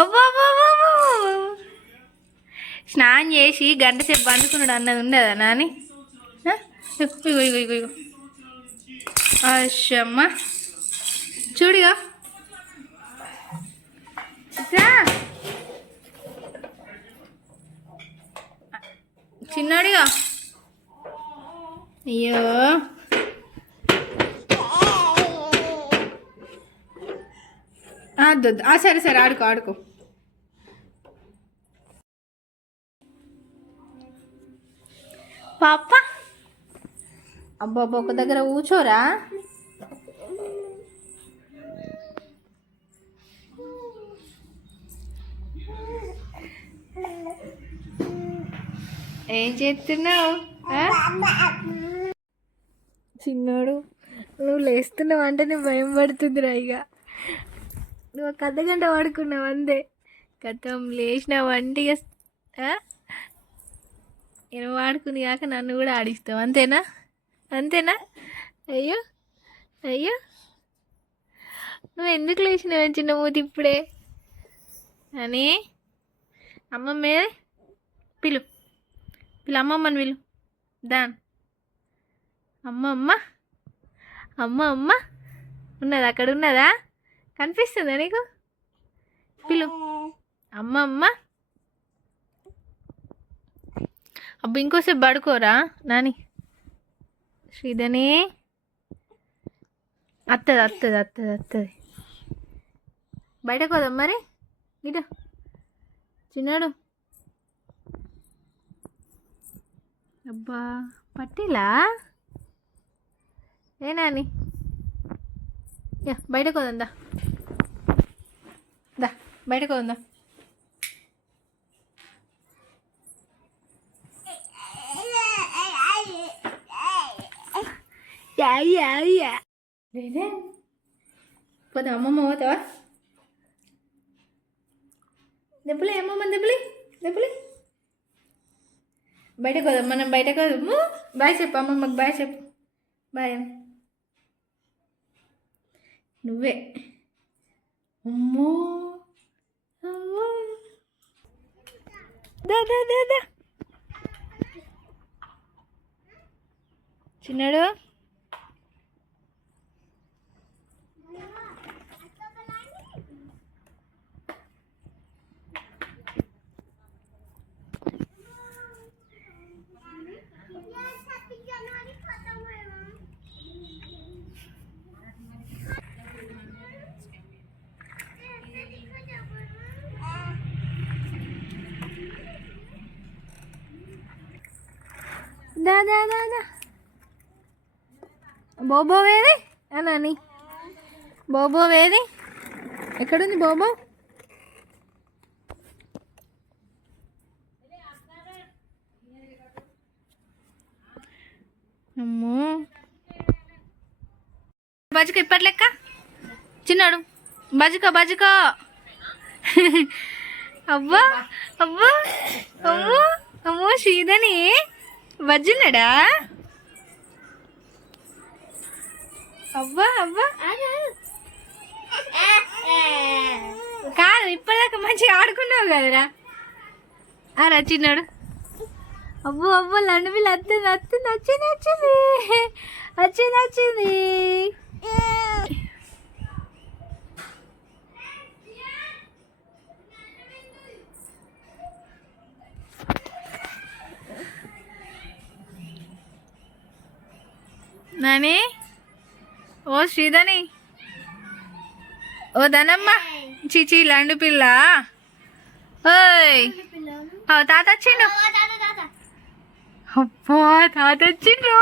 అబ్బా స్నానం చేసి గంట సేపు పండుకున్నాడు అన్నది ఉండదా నాని? ఇగో ఇగో ఇగో ఇగో అమ్మా చూడిగా చిన్నాడిగా. అయ్యో సరే సరే ఆడుకో ఆడుకో. పాప అబ్బా ఒక దగ్గర కూర్చోరా. ఏం చేస్తున్నావు చిన్నోడు? నువ్వు లేస్తున్నావు అంటే నేను భయం పడుతుందిరా. ఇక నువ్వు ఒక అర్ధగంట పడుకున్నావు అంతే, గతం లేచినావు అంటే నేను వాడుకుని కాక నన్ను కూడా ఆడిస్తావు అంతేనా? అంతేనా? అయ్యో అయ్యో నువ్వు ఎందుకు లేచినావు చిన్న మూతి ఇప్పుడే అని? అమ్మమ్మే పిలు పిలు, అమ్మమ్మని పిలు. దాన్ అమ్మ అమ్మ అమ్మ అమ్మ ఉన్నదా? అక్కడ ఉన్నదా? కనిపిస్తుందా నీకు? పిలు అమ్మ అమ్మ. అబ్బా ఇంకోసేపు పడుకోరా నాని. శ్రీధని అత్తది అత్తది అత్తది అత్తది. బయటకు పోదాం మరి. ఇటు చిన్నాడు. అబ్బా పట్టిలా ఏ నాని? బయటకు పోదా దా బయటకు పోదా. పోదా అమ్మమ్మ పోతావా? దెబ్బలే అమ్మమ్మ దెబ్బలే దెబ్బలే. బయటకు పోదాం మనం, బయటకు పోదాము. బాయ్ చెప్పు అమ్మమ్మకి, బాయ్ చెప్పు. బాయ్ నువ్వే. అమ్మో అమ్మో దా దా దా దా చిన్నాడు. దా దా దా దా. బోబో వేది నాని? బోబో వేది? ఎక్కడుంది బోబో? అమ్మో బజుక ఇప్పటి లెక్క చిన్నాడు. బజుక బజుక. అబ్బా అబ్బా అమ్మో అమ్మో శ్రీధని బజ్జున్నాడా? అబ్బా అబ్బా కాదు ఇప్పటిదాకా మంచిగా ఆడుకున్నావు కదరా. రా చిన్నాడు. అబ్బో అబ్బో లండు పిల్ల అత్తుంది అత్తుంది వచ్చింది వచ్చింది వచ్చింది వచ్చింది. నాని ఓ శ్రీధని ఓ ధనమ్మ చిచి లండు పిల్ల. ఓయ్ తాత వచ్చిండు. అబ్బా తాత వచ్చిండు.